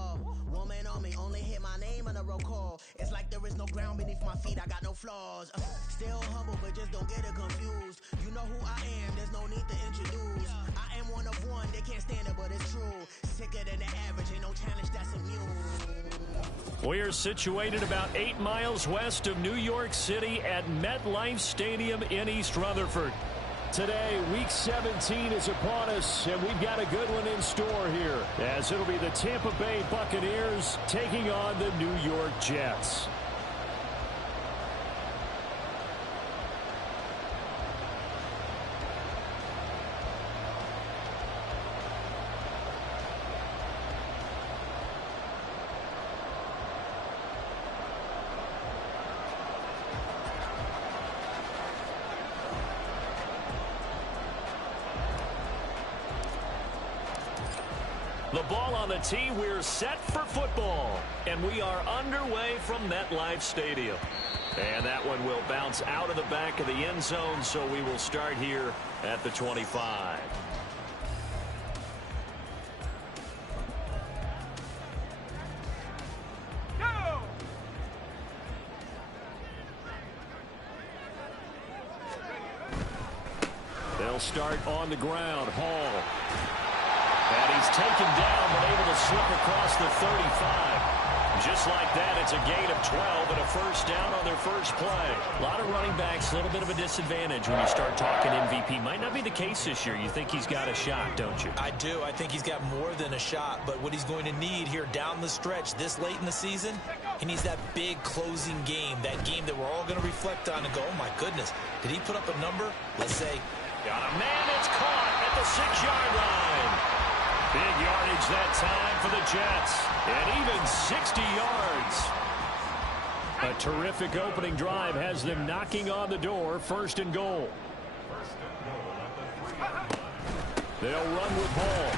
ball. Woman on me, only hit my name on the roll call. It's like there is no ground beneath my feet, I got no flaws. Still humble, but just don't get it confused. You know who I am, there's no need to introduce. I am one of one, they can't stand it, but it's true. Sicker than the average, ain't no challenge that's immune. We are situated about 8 miles west of New York City at MetLife Stadium in East Rutherford. Today, Week 17 is upon us, and we've got a good one in store here, as it'll be the Tampa Bay Buccaneers taking on the New York Jets. The ball on the tee, we're set for football. And we are underway from MetLife Stadium. And that one will bounce out of the back of the end zone, so we will start here at the 25. Go! They'll start on the ground. Hall. And he's taken down, but able to slip across the 35. Just like that, it's a gain of 12 and a first down on their first play. A lot of running backs, a little bit of a disadvantage when you start talking MVP. Might not be the case this year. You think he's got a shot, don't you? I do. I think he's got more than a shot. But what he's going to need here down the stretch this late in the season, he needs that big closing game, that game that we're all going to reflect on and go, oh, my goodness, did he put up a number? Let's say. Got a man that's caught at the 6-yard line. Big yardage that time for the Jets. And even 60 yards. A terrific opening drive has them knocking on the door. First and goal. They'll run with Hall.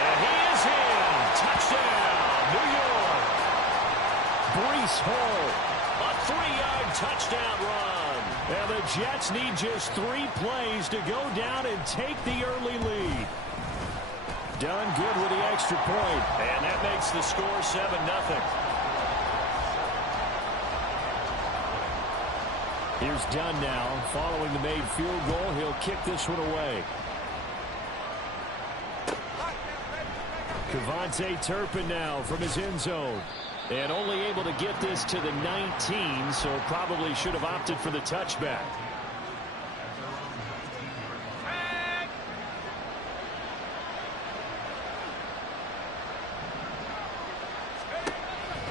And he is in. Touchdown, New York. Breece Hall. A 3-yard touchdown run. And the Jets need just 3 plays to go down and take the early lead. Done good with the extra point. And that makes the score 7-0. Here's Dunn now. Following the made field goal, he'll kick this one away. Kevontae Turpin now from his end zone. And only able to get this to the 19, so probably should have opted for the touchback.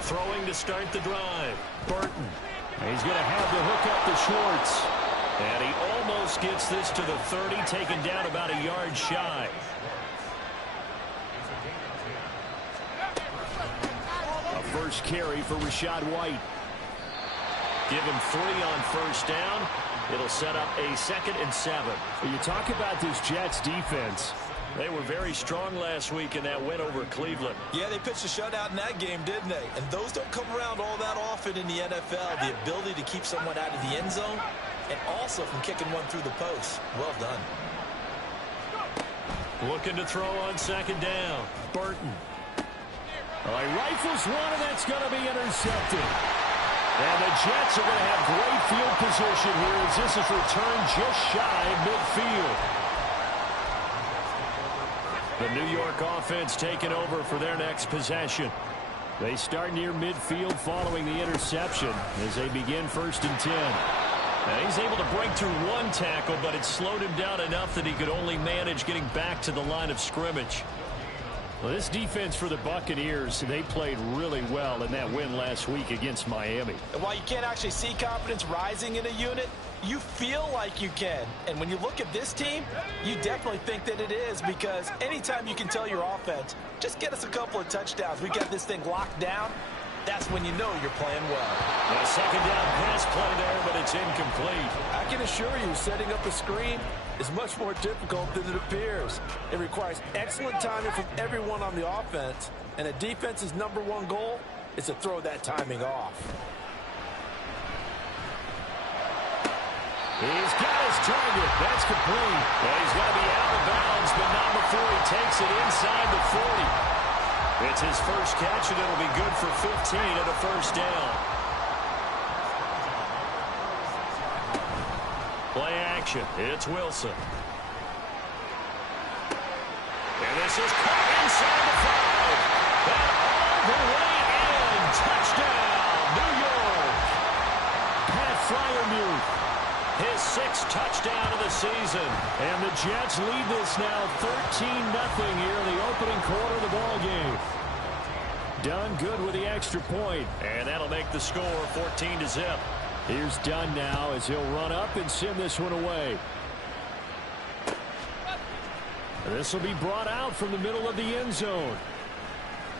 Throwing to start the drive. Burton. He's going to have to hook up the Schwartz. And he almost gets this to the 30, taken down about a yard shy. A first carry for Rachaad White. Give him 3 on first down. It'll set up a 2nd and 7. You talk about this Jets defense. They were very strong last week in that win over Cleveland. Yeah, they pitched a shutout in that game, didn't they? And those don't come around all that often in the NFL. The ability to keep someone out of the end zone and also from kicking one through the post. Well done. Looking to throw on 2nd down. Burton. Oh, he rifles one, and that's going to be intercepted. And the Jets are going to have great field position here as this is returned just shy of midfield. The New York offense taking over for their next possession. They start near midfield following the interception as they begin 1st and 10. Now he's able to break through 1 tackle, but it slowed him down enough that he could only manage getting back to the line of scrimmage. Well, this defense for the Buccaneers, they played really well in that win last week against Miami. And while you can't actually see confidence rising in a unit, you feel like you can. And when you look at this team, you definitely think that it is, because anytime you can tell your offense, just get us a couple of touchdowns, we got this thing locked down, that's when you know you're playing well. A 2nd down pass play there, but it's incomplete. I can assure you, setting up a screen is much more difficult than it appears. It requires excellent timing from everyone on the offense, and a defense's #1 goal is to throw that timing off. He's got his target. That's complete. Well, he's going to be out of bounds, but not before he takes it inside the 40. It's his first catch, and it'll be good for 15 and a first down. Play action. It's Wilson. And this is caught inside the 5. And all the way in. Touchdown, New York. Pat Fryermuth, his 6th touchdown of the season. And the Jets lead this now 13-0 here in the opening quarter of the ball game. Dunn good with the extra point. And that'll make the score 14-0. Here's Dunn now as he'll run up and send this one away. This will be brought out from the middle of the end zone.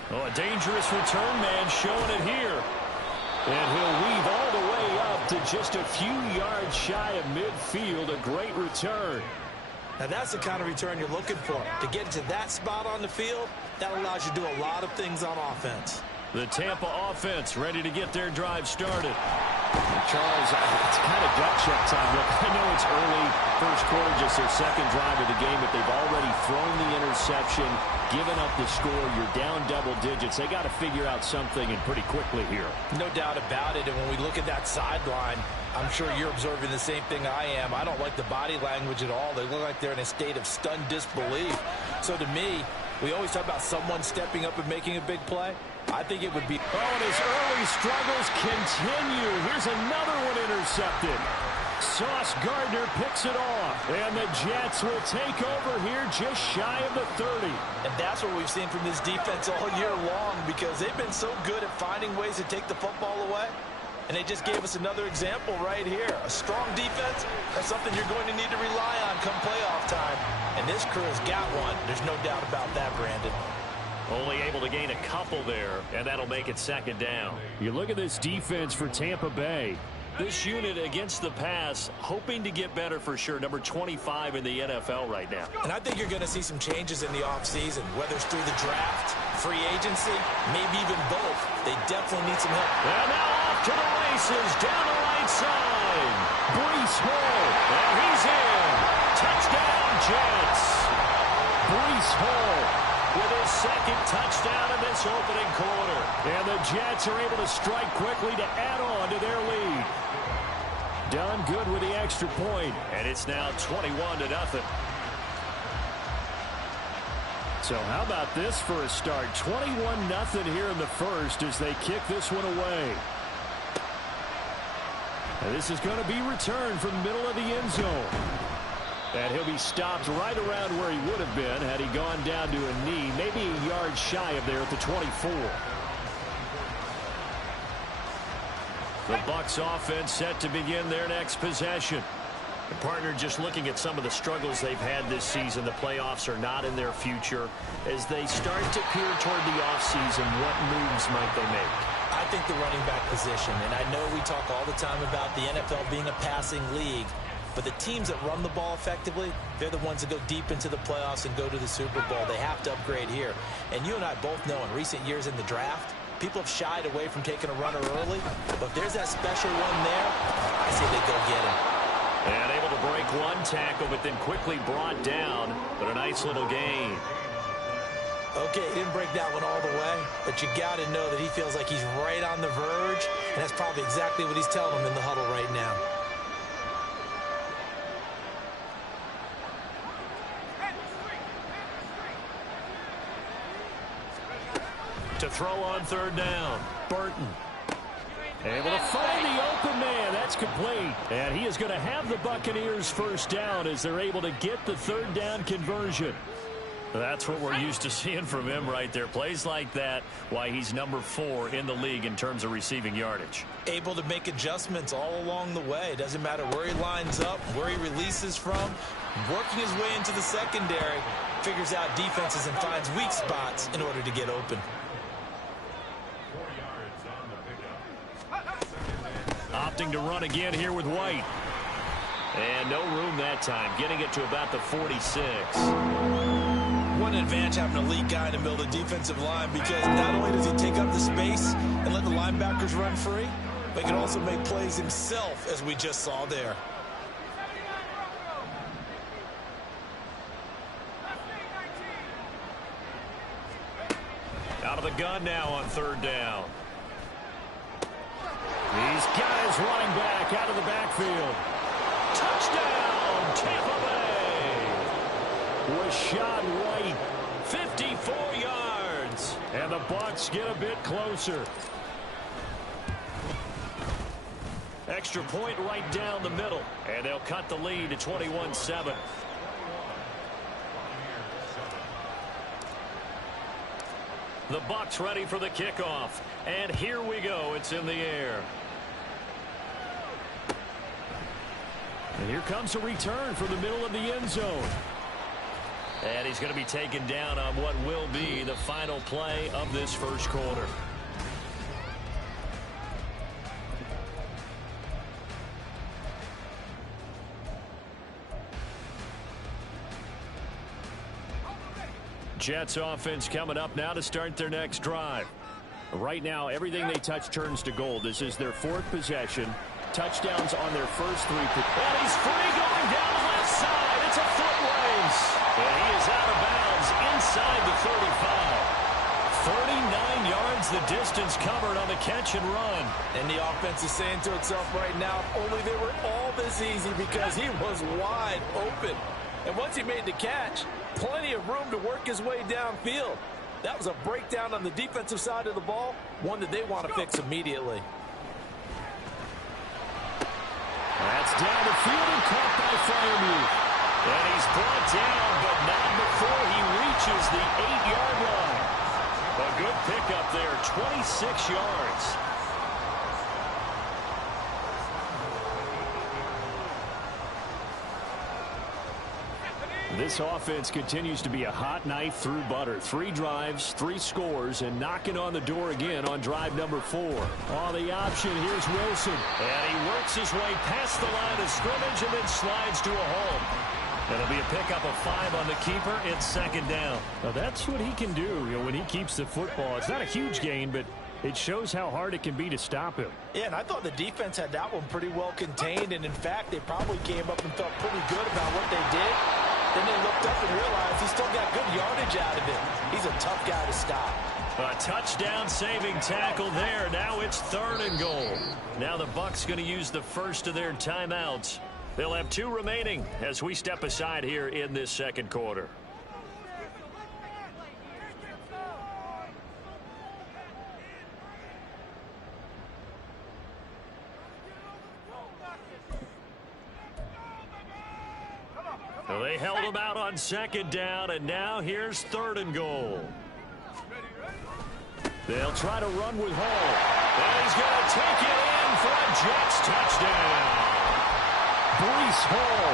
Oh, a dangerous return man showing it here. And he'll weave all the way up to just a few yards shy of midfield. A great return. Now that's the kind of return you're looking for. To get to that spot on the field, that allows you to do a lot of things on offense. The Tampa offense ready to get their drive started. Charles, it's kind of gut check time. Look, I know it's early, first quarter, just their second drive of the game, but they've already thrown the interception, given up the score. You're down double digits. They got to figure out something, and pretty quickly here. No doubt about it. And when we look at that sideline, I'm sure you're observing the same thing I am. I don't like the body language at all. They look like they're in a state of stunned disbelief. So to me, we always talk about someone stepping up and making a big play. I think it would be... Oh, and his early struggles continue. Here's another one intercepted. Sauce Gardner picks it off. And the Jets will take over here just shy of the 30. And that's what we've seen from this defense all year long, because they've been so good at finding ways to take the football away. And they just gave us another example right here. A strong defense, that's something you're going to need to rely on come playoff time. And this crew has got one. There's no doubt about that, Brandon. Only able to gain a couple there, and that'll make it second down. You look at this defense for Tampa Bay. This unit against the pass, hoping to get better for sure. Number 25 in the NFL right now. And I think you're going to see some changes in the offseason, whether it's through the draft, free agency, maybe even both. They definitely need some help. And now off to the races, down the right side. Breece Hall, and he's in. Touchdown, Jets. Breece Hall with his second touchdown in this opening quarter. And the Jets are able to strike quickly to add on to their lead. Done good with the extra point. And it's now 21-0. So how about this for a start? 21-0 here in the first as they kick this one away. And this is going to be returned from the middle of the end zone. And he'll be stopped right around where he would have been had he gone down to a knee, maybe a yard shy of there at the 24. The Bucs offense set to begin their next possession. The partner just looking at some of the struggles they've had this season. The playoffs are not in their future. As they start to peer toward the offseason, what moves might they make? I think the running back position, and I know we talk all the time about the NFL being a passing league, but the teams that run the ball effectively, they're the ones that go deep into the playoffs and go to the Super Bowl. They have to upgrade here. And you and I both know in recent years in the draft, people have shied away from taking a runner early. But if there's that special one there, I say they go get him. And able to break one tackle, but then quickly brought down. But a nice little gain. Okay, he didn't break that one all the way, but you got to know that he feels like he's right on the verge. And that's probably exactly what he's telling them in the huddle right now. To throw on third down, Burton. Able to find the open man. That's complete. And he is going to have the Buccaneers first down as they're able to get the third down conversion. That's what we're used to seeing from him right there. Plays like that, why he's number 4 in the league in terms of receiving yardage. Able to make adjustments all along the way. Doesn't matter where he lines up, where he releases from. Working his way into the secondary, figures out defenses and finds weak spots in order to get open. Opting to run again here with White. And no room that time, getting it to about the 46. What an advantage having an elite guy in the middle of the defensive line, because not only does he take up the space and let the linebackers run free, but he can also make plays himself, as we just saw there. Out of the gun now on third down. He's got his running back out of the backfield. Touchdown, Tampa Bay. Rashad White, 54 yards. And the Bucs get a bit closer. Extra point right down the middle. And they'll cut the lead to 21-7. The Bucs ready for the kickoff. And here we go. It's in the air. And here comes a return from the middle of the end zone. And he's going to be taken down on what will be the final play of this first quarter. Jets offense coming up now to start their next drive. Right now, everything they touch turns to gold. This is their fourth possession. Touchdowns on their first three. And he's free going down the left side. It's a foot race. And he is out of bounds inside the 35. 39 yards the distance covered on the catch and run. And the offense is saying to itself right now, only they were all this easy because he was wide open. And once he made the catch, plenty of room to work his way downfield. That was a breakdown on the defensive side of the ball, one that they want to fix immediately. That's down the field and caught by Freiermuth. And he's brought down, but not before he reaches the 8-yard line. A good pickup there, 26 yards. This offense continues to be a hot knife through butter. 3 drives, 3 scores, and knocking on the door again on drive number 4. On the option, here's Wilson. And he works his way past the line of scrimmage and then slides to a home. It'll be a pickup of 5 on the keeper. It's second down. Now that's what he can do, when he keeps the football. It's not a huge gain, but it shows how hard it can be to stop him. Yeah, and I thought the defense had that one pretty well contained, and in fact, they probably came up and felt pretty good about what they did. Then they looked up and realized he still got good yardage out of it. He's a tough guy to stop. A touchdown-saving tackle there. Now it's 3rd and goal. Now the Bucs going to use the first of their timeouts. They'll have 2 remaining as we step aside here in this second quarter. Well, they held him out on second down, and now here's 3rd and goal. They'll try to run with Hall. And he's going to take it in for a Jets touchdown. Breece Hall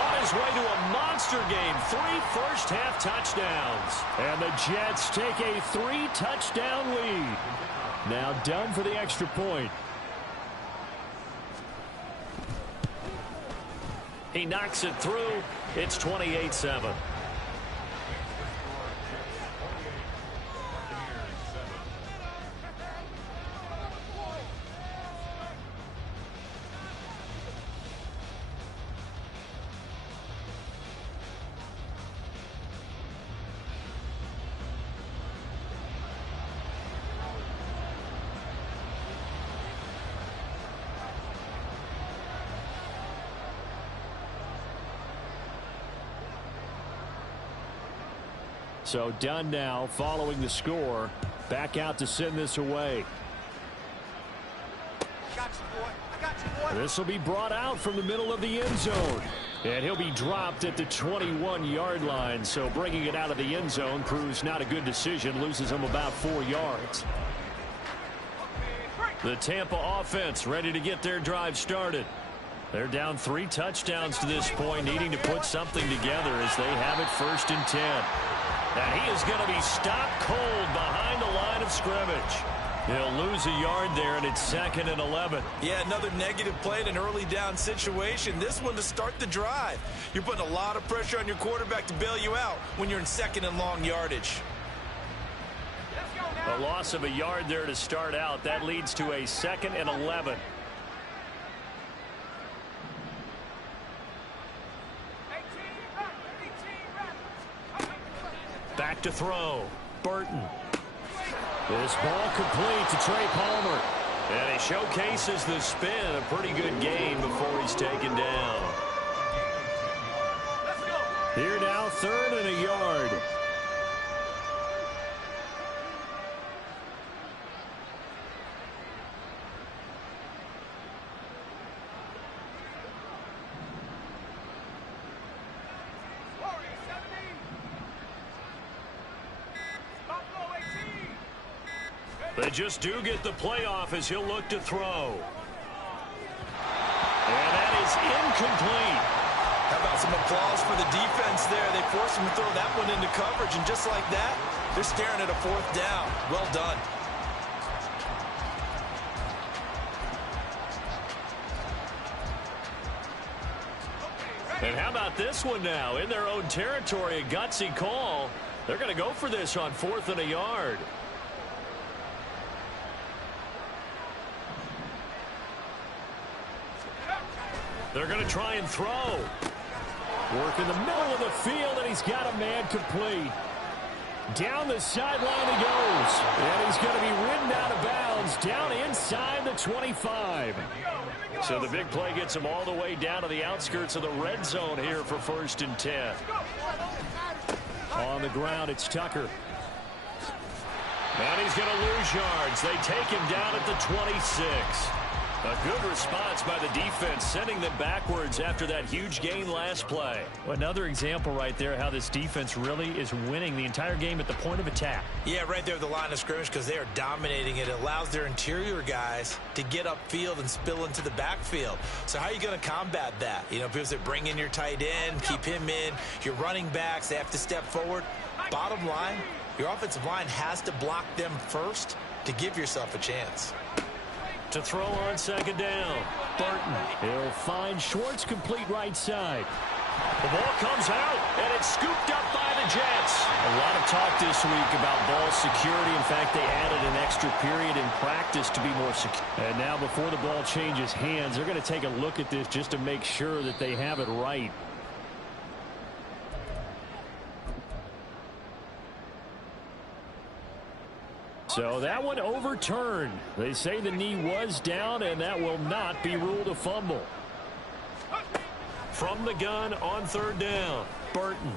on his way to a monster game. 3 first-half touchdowns. And the Jets take a 3-touchdown lead. Now done for the extra point. He knocks it through. It's 28-7. So done now following the score. Back out to send this away. This will be brought out from the middle of the end zone. And he'll be dropped at the 21-yard line. So bringing it out of the end zone proves not a good decision. Loses him about 4 yards. The Tampa offense ready to get their drive started. They're down 3 touchdowns to this point, needing to put something together as they have it 1st and 10. And he is going to be stopped cold behind the line of scrimmage. He'll lose a yard there, and it's 2nd and 11. Yeah, another negative play in an early down situation. This one to start the drive. You're putting a lot of pressure on your quarterback to bail you out when you're in 2nd and long yardage. A loss of a yard there to start out. That leads to a 2nd and 11. Back to throw. Burton. This ball complete to Trey Palmer. And he showcases the spin. A pretty good game before he's taken down. Here now, 3rd and a yard. They just do get the playoff as he'll look to throw. And that is incomplete. How about some applause for the defense there? They forced him to throw that one into coverage, and just like that, they're staring at a 4th down. Well done. And how about this one now? In their own territory, a gutsy call. They're going to go for this on 4th and a yard. They're going to try and throw. Work in the middle of the field, and he's got a man complete. Down the sideline he goes. And he's going to be ridden out of bounds down inside the 25. So the big play gets him all the way down to the outskirts of the red zone here for 1st and 10. On the ground, it's Tucker. And he's going to lose yards. They take him down at the 26. A good response by the defense, sending them backwards after that huge gain last play. Another example right there how this defense really is winning the entire game at the point of attack. Yeah, right there at the line of scrimmage, because they are dominating it. It allows their interior guys to get upfield and spill into the backfield. So how are you going to combat that? You know, because they bring in your tight end, keep him in. Your running backs, they have to step forward. Bottom line, your offensive line has to block them first to give yourself a chance. To throw on 2nd down. Burton. He'll find Schwartz complete right side. The ball comes out, and it's scooped up by the Jets. A lot of talk this week about ball security. In fact, they added an extra period in practice to be more secure. And now before the ball changes hands, they're going to take a look at this just to make sure that they have it right. So that one overturned. They say the knee was down, and that will not be ruled a fumble. From the gun on 3rd down. Burton.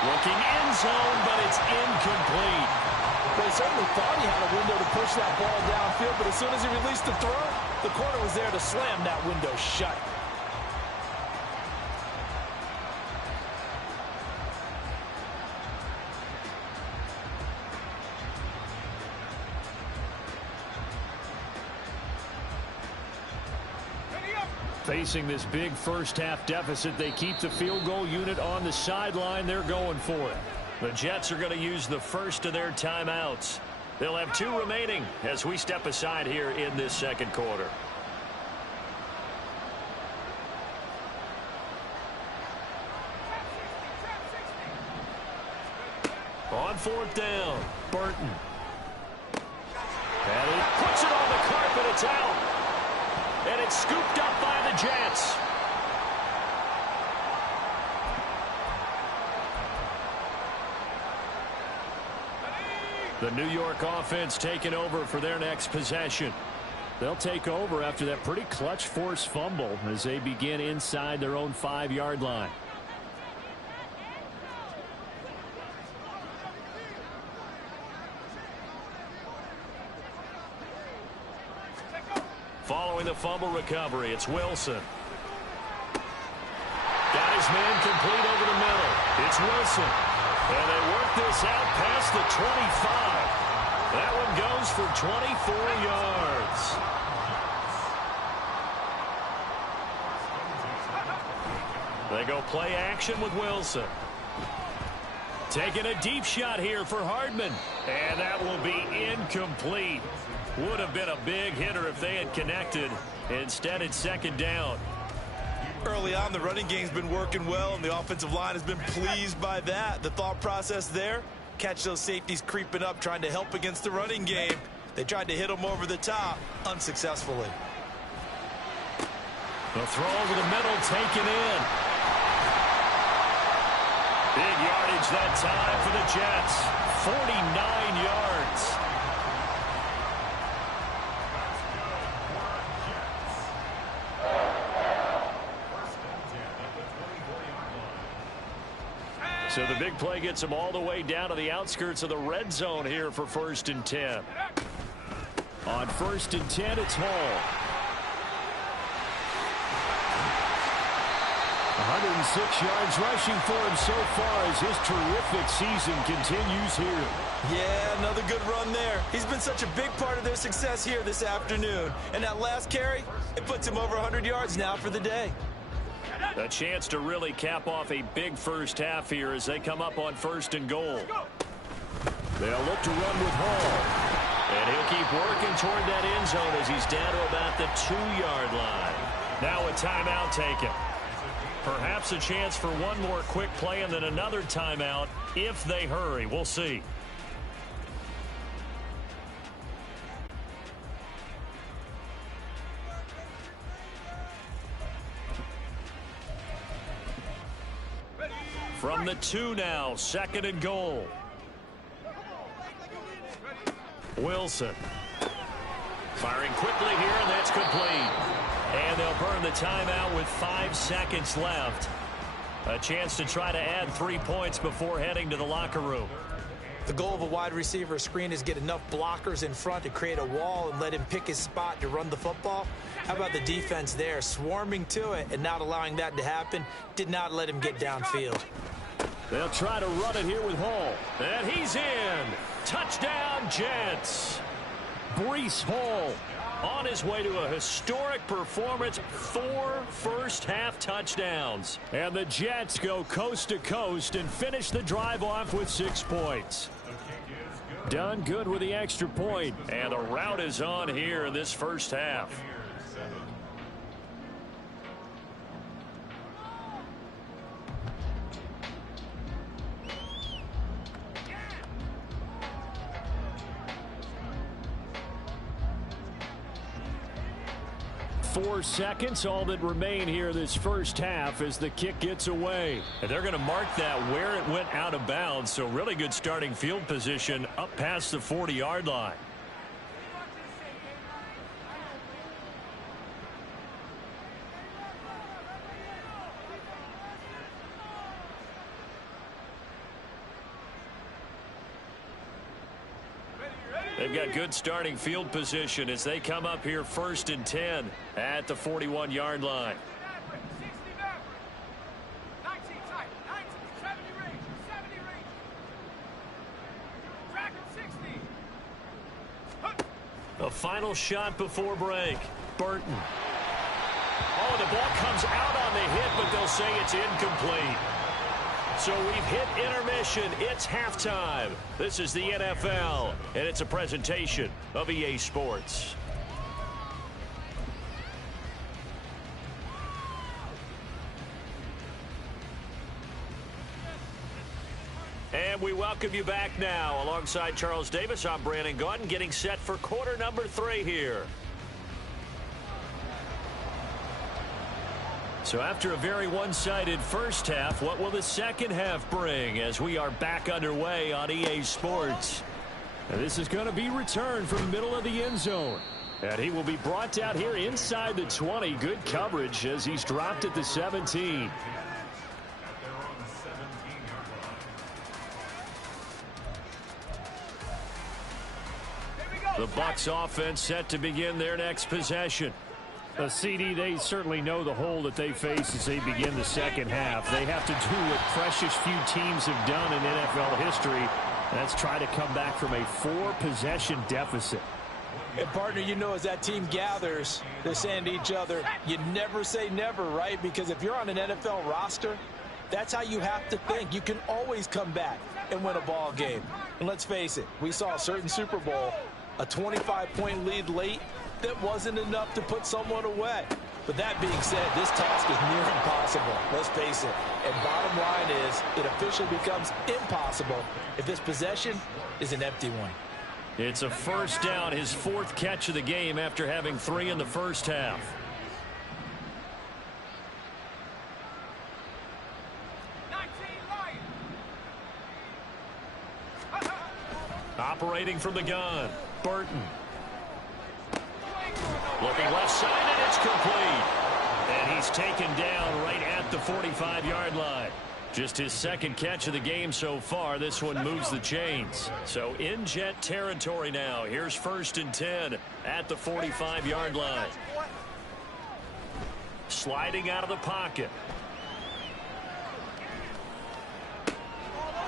Looking end zone, but it's incomplete. Well, he certainly thought he had a window to push that ball downfield, but as soon as he released the throw, the corner was there to slam that window shut. Facing this big first-half deficit, they keep the field goal unit on the sideline. They're going for it. The Jets are going to use the first of their timeouts. They'll have 2 remaining as we step aside here in this 2nd quarter. On 4th down, Burton. and he puts it on the carpet. It's out. And it's scooped up by the Jets. The New York offense taking over for their next possession. They'll take over after that pretty clutch forced fumble as they begin inside their own 5-yard line. Following the fumble recovery, it's Wilson. Got his man complete over the middle. It's Wilson. And they work this out past the 25. That one goes for 24 yards. They go play action with Wilson. Taking a deep shot here for Hardman. And that will be incomplete. Would have been a big hitter if they had connected. Instead, it's 2nd down. Early on, the running game's been working well, and the offensive line has been pleased by that. The thought process there, catch those safeties creeping up, trying to help against the running game. They tried to hit them over the top, unsuccessfully. The throw over the middle, taken in. Big yardage that time for the Jets. 49 yards. So the big play gets him all the way down to the outskirts of the red zone here for 1st and 10. On 1st and 10, it's Hall. 106 yards rushing for him so far as his terrific season continues here. Yeah, another good run there. He's been such a big part of their success here this afternoon. And that last carry, it puts him over 100 yards now for the day. A chance to really cap off a big first half here as they come up on 1st and goal. They'll look to run with Hall. And he'll keep working toward that end zone as he's down to about the 2-yard line. Now a timeout taken. Perhaps a chance for one more quick play and then another timeout if they hurry. We'll see. From the 2 now, 2nd and goal. Wilson. Firing quickly here, and that's complete. And they'll burn the timeout with 5 seconds left. A chance to try to add 3 points before heading to the locker room. The goal of a wide receiver screen is get enough blockers in front to create a wall and let him pick his spot to run the football. How about the defense there, swarming to it and not allowing that to happen? Did not let him get downfield. They'll try to run it here with Hall. And he's in. Touchdown, Jets. Breece Hall on his way to a historic performance, 4 first-half touchdowns. And the Jets go coast to coast and finish the drive off with 6 points. Done good with the extra point. And the route is on here in this first half. Four seconds, all that remain here this first half as the kick gets away. And they're going to mark that where it went out of bounds, so really good starting field position up past the 40-yard line. They've got good starting field position as they come up here 1st and 10 at the 41-yard line. A final shot before break. Burton. Oh, the ball comes out on the hit, but they'll say it's incomplete. So we've hit intermission. It's halftime. This is the NFL, and it's a presentation of EA Sports. And we welcome you back now. Alongside Charles Davis, I'm Brandon Gaudin, getting set for quarter number 3 here. So after a very one-sided first half, what will the second half bring as we are back underway on EA Sports? And this is going to be returned from the middle of the end zone. And he will be brought down here inside the 20. Good coverage as he's dropped at the 17. The Bucs offense set to begin their next possession. CD, they certainly know the hole that they face as they begin the second half. They have to do what precious few teams have done in NFL history. That's try to come back from a 4-possession deficit. And partner, you know, as that team gathers, they're saying to each other, you never say never, right? Because if you're on an NFL roster, that's how you have to think. You can always come back and win a ball game. And let's face it, we saw a certain Super Bowl, a 25-point lead late, that wasn't enough to put someone away. But that being said, this task is near impossible. Let's face it. And bottom line is, it officially becomes impossible if this possession is an empty one. It's a first down, his 4th catch of the game after having 3 in the first half. Operating from the gun, Burton. Looking left side, and it's complete. And he's taken down right at the 45-yard line. Just his second catch of the game so far. This one moves the chains. So in Jet territory now. Here's 1st and 10 at the 45-yard line. Sliding out of the pocket.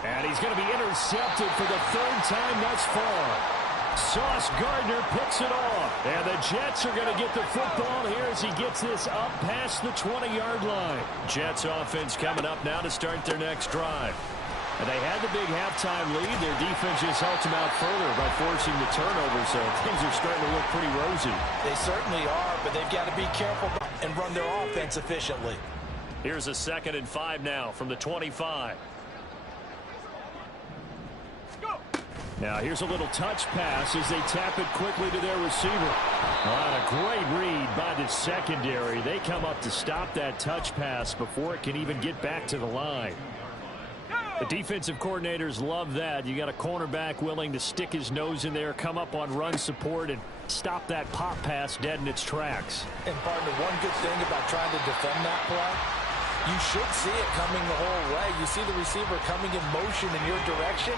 And he's going to be intercepted for the 3rd time thus far. Sauce Gardner picks it off. And the Jets are going to get the football here as he gets this up past the 20-yard line. Jets offense coming up now to start their next drive. And they had the big halftime lead. Their defense just helped them out further by forcing the turnover, so things are starting to look pretty rosy. They certainly are, but they've got to be careful and run their offense efficiently. Here's a 2nd and 5 now from the 25. Now here's a little touch pass as they tap it quickly to their receiver. A great read by the secondary. They come up to stop that touch pass before it can even get back to the line. The defensive coordinators love that. You got a cornerback willing to stick his nose in there, come up on run support, and stop that pop pass dead in its tracks. And partner, one good thing about trying to defend that play, you should see it coming the whole way. You see the receiver coming in motion in your direction.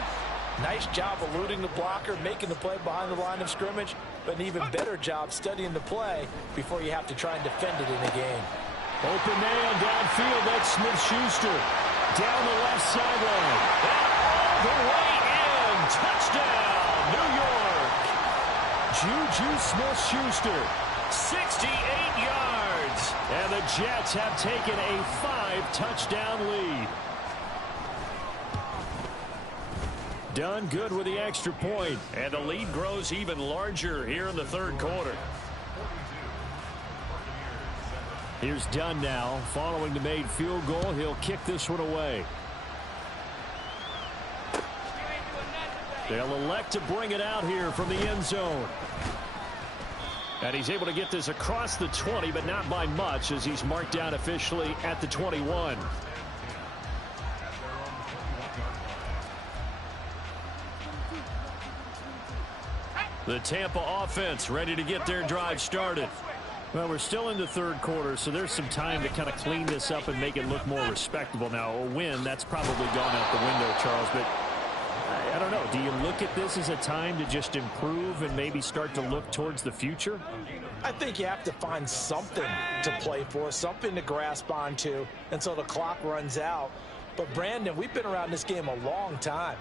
Nice job eluding the blocker, making the play behind the line of scrimmage, but an even better job studying the play before you have to try and defend it in a game. Open man downfield. That's Smith-Schuster. Down the left sideline. And all the way in. Touchdown, New York. Juju Smith-Schuster, 68 yards. And the Jets have taken a 5-touchdown lead. Done good with the extra point. And the lead grows even larger here in the 3rd quarter. Here's Dunn now. Following the made field goal, he'll kick this one away. They'll elect to bring it out here from the end zone. And he's able to get this across the 20, but not by much as he's marked down officially at the 21. The Tampa offense ready to get their drive started. Well, we're still in the 3rd quarter, so there's some time to kind of clean this up and make it look more respectable. Now, a win, that's probably gone out the window, Charles, but I don't know. Do you look at this as a time to just improve and maybe start to look towards the future? I think you have to find something to play for, something to grasp onto until the clock runs out. But, Brandon, we've been around this game a long time.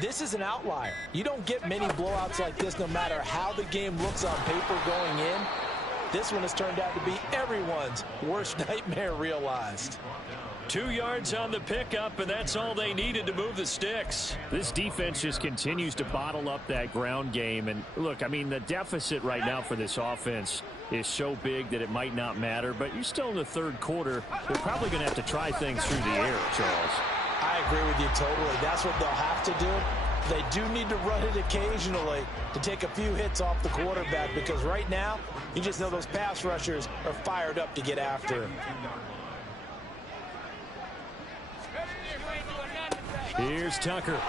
This is an outlier. You don't get many blowouts like this no matter how the game looks on paper going in. This one has turned out to be everyone's worst nightmare realized. 2 yards on the pickup, and that's all they needed to move the sticks. This defense just continues to bottle up that ground game. And look, I mean, the deficit right now for this offense is so big that it might not matter. But you're still in the 3rd quarter. They're probably going to have to try things through the air, Charles. I agree with you totally. That's what they'll have to do. They do need to run it occasionally to take a few hits off the quarterback, because right now, you just know those pass rushers are fired up to get after him. Here's Tucker.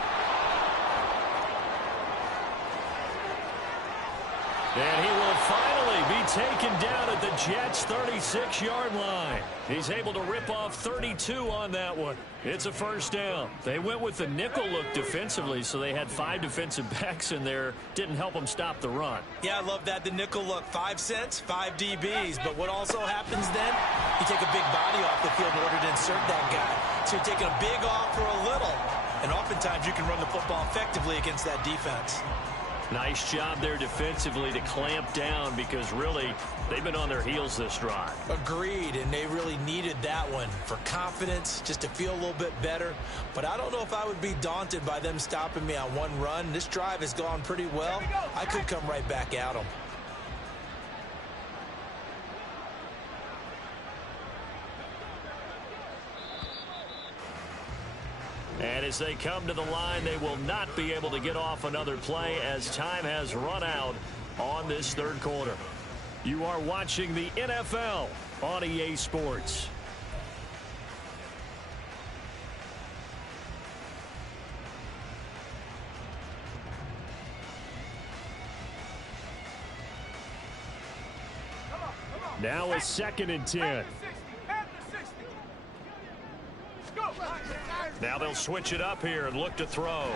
And he will finally be taken down at the Jets' 36-yard line. He's able to rip off 32 on that one. It's a 1st down. They went with the nickel look defensively, so they had 5 defensive backs in there. Didn't help them stop the run. Yeah, I love that. The nickel look, 5 cents, 5 DBs. But what also happens then, you take a big body off the field in order to insert that guy. So you're taking a big off for a little. And oftentimes you can run the football effectively against that defense. Nice job there defensively to clamp down, because really they've been on their heels this drive. Agreed, and they really needed that one for confidence, just to feel a little bit better. But I don't know if I would be daunted by them stopping me on one run. This drive has gone pretty well. I could come right back at them. And as they come to the line, they will not be able to get off another play as time has run out on this 3rd quarter. You are watching the NFL on EA Sports. Now a 2nd and 10. Now they'll switch it up here and look to throw.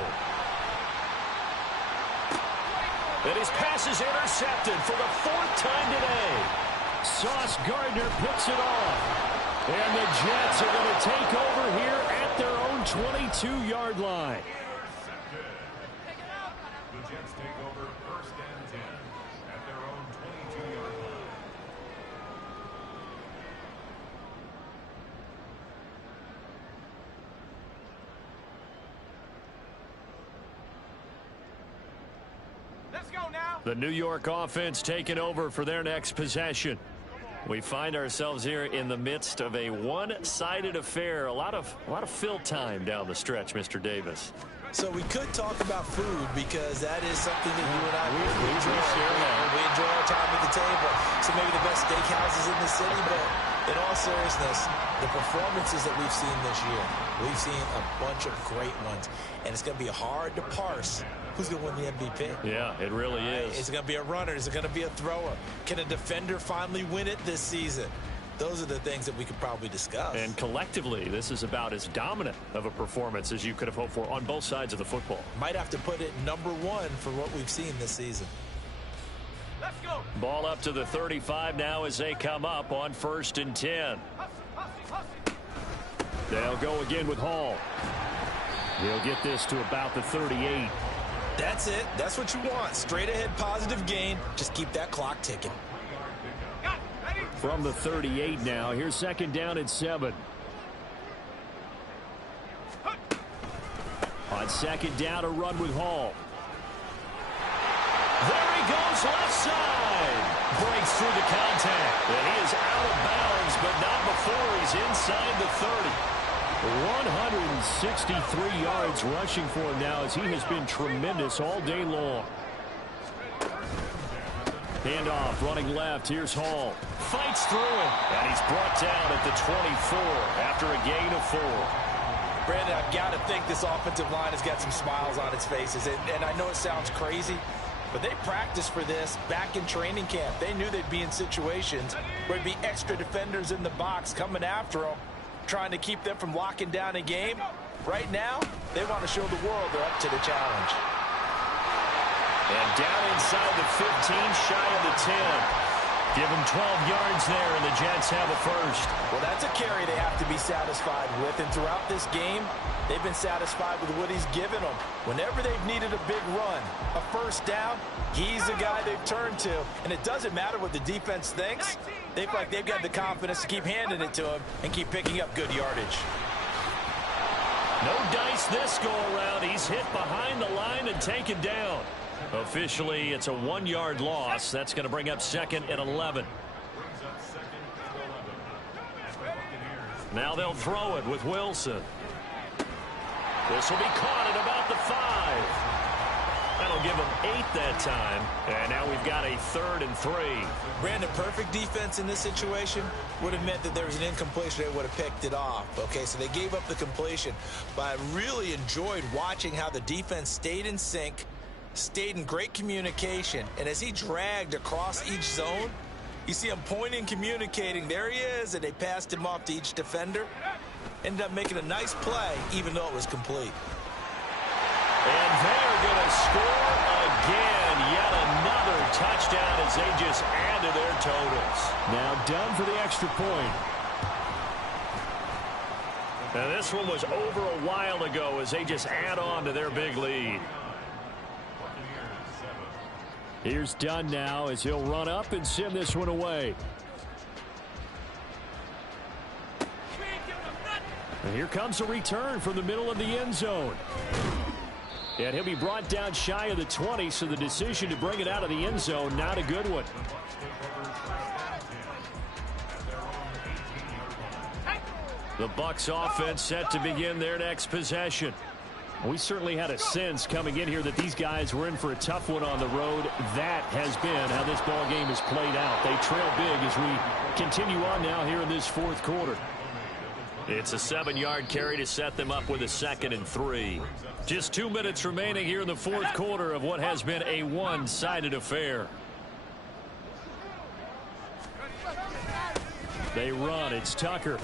And his pass is intercepted for the 4th time today. Sauce Gardner picks it off. And the Jets are going to take over here at their own 22-yard line. The Jets take over 1st and 10 at their own 22-yard line. Let's go now. The New York offense taking over for their next possession. We find ourselves here in the midst of a one-sided affair. A lot of fill time down the stretch, Mr. Davis. So we could talk about food because that is something that you and I we enjoy. We enjoy our time at the table. So maybe the best steakhouses in the city, but in all seriousness, the performances that we've seen this year, we've seen a bunch of great ones, and it's going to be hard to parse who's going to win the MVP. Yeah, it really is. Is it going to be a runner? Is it going to be a thrower? Can a defender finally win it this season? Those are the things that we could probably discuss. And collectively, this is about as dominant of a performance as you could have hoped for on both sides of the football. Might have to put it number 1 for what we've seen this season. Let's go. Ball up to the 35 now as they come up on 1st and 10. They'll go again with Hall. He'll get this to about the 38. That's it. That's what you want. Straight ahead positive gain. Just keep that clock ticking. From the 38 now, here's 2nd down and 7. On 2nd down, a run with Hall. There he goes left side. Breaks through the contact. And he is out of bounds, but not before he's inside the 30. 163 yards rushing for him now as he has been tremendous all day long. Handoff, running left. Here's Hall. Fights through it. And he's brought down at the 24 after a gain of 4. Brandon, I've got to think this offensive line has got some smiles on its faces. And I know it sounds crazy, but they practiced for this back in training camp. They knew they'd be in situations where there'd be extra defenders in the box coming after them, trying to keep them from locking down a game. Right now, they want to show the world they're up to the challenge. And down inside the 15, shy of the 10. Give him 12 yards there, and the Jets have a first. Well, that's a carry they have to be satisfied with. And throughout this game, they've been satisfied with what he's given them. Whenever they've needed a big run, a first down, he's the guy they've turned to. And it doesn't matter what the defense thinks. They feel like they've got the confidence to keep handing it to him and keep picking up good yardage. No dice this go-around. He's hit behind the line and taken down. Officially, it's a 1-yard loss. That's going to bring up 2nd and 11. Now they'll throw it with Wilson. This will be caught at about the 5. That'll give them 8 that time. And now we've got a 3rd and 3. Brandon, perfect defense in this situation would have meant that there was an incompletion. They would have picked it off. Okay, so they gave up the completion. But I really enjoyed watching how the defense stayed in sync, stayed in great communication. And as he dragged across each zone, you see him pointing, communicating. There he is, and they passed him off to each defender. Ended up making a nice play, even though it was complete. And they're going to score again. Yet another touchdown as they just add to their totals. Now done for the extra point. Now this one was over a while ago as they just add on to their big lead. Here's Dunn now as he'll run up and send this one away. And here comes a return from the middle of the end zone. And he'll be brought down shy of the 20, so the decision to bring it out of the end zone, not a good one. The Bucs offense set to begin their next possession. We certainly had a sense coming in here that these guys were in for a tough one on the road. That has been how this ball game has played out. They trail big as we continue on now here in this fourth quarter. It's a 7-yard carry to set them up with a 2nd and 3. Just 2 minutes remaining here in the fourth quarter of what has been a one-sided affair. They run. It's Tucker.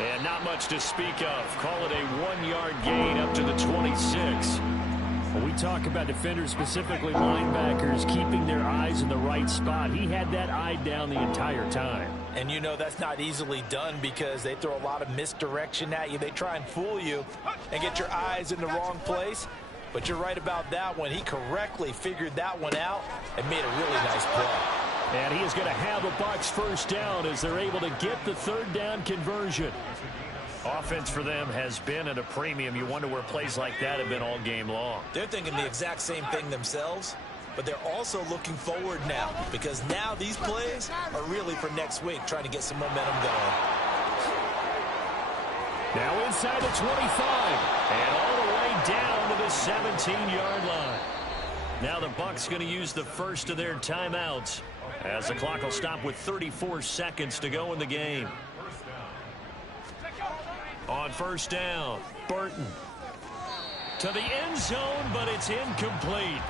And not much to speak of. Call it a 1-yard gain up to the 26. When we talk about defenders, specifically linebackers, keeping their eyes in the right spot, he had that eye down the entire time. And you know that's not easily done because they throw a lot of misdirection at you. They try and fool you and get your eyes in the wrong place. But you're right about that one. He correctly figured that one out and made a really nice play. And he is going to have a Bucs first down as they're able to get the third down conversion. Offense for them has been at a premium. You wonder where plays like that have been all game long. They're thinking the exact same thing themselves, but they're also looking forward now because now these plays are really for next week, trying to get some momentum going. Now inside the 25 and all the way down to the 17-yard line. Now the Bucs going to use the first of their timeouts as the clock will stop with 34 seconds to go in the game. On first down, Burton to the end zone, but it's incomplete.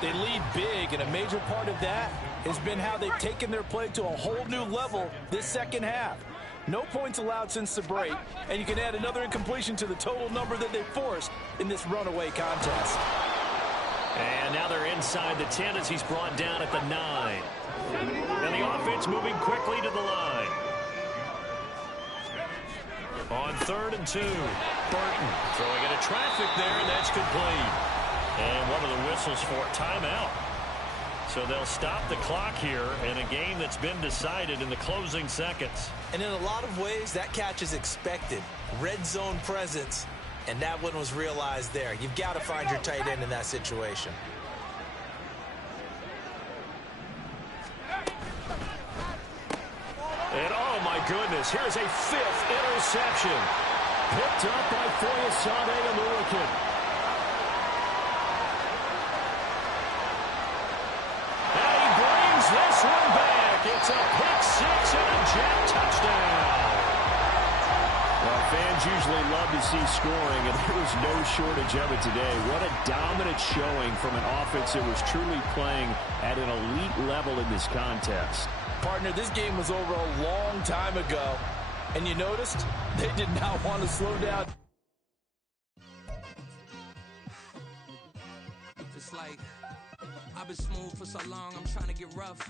They lead big, and a major part of that has been how they've taken their play to a whole new level this second half. No points allowed since the break, and you can add another incompletion to the total number that they forced in this runaway contest. And now they're inside the 10 as he's brought down at the 9. And the offense moving quickly to the line. On 3rd and 2, Burton throwing into traffic there, and that's complete. And one of the whistles for timeout. So they'll stop the clock here in a game that's been decided in the closing seconds. And in a lot of ways, that catch is expected. Red zone presence, and that one was realized there. You've got to find your tight end in that situation. And oh my goodness, here's a 5th interception. Picked up by Foyesade Aluakin. And he brings this one back. It's a pick 6 and a jet touchdown. Well, fans usually love to see scoring, and there was no shortage of it today. What a dominant showing from an offense that was truly playing at an elite level in this contest. Partner, this game was over a long time ago, and you noticed they did not want to slow down. Just like I've been smooth for so long, I'm trying to get rough.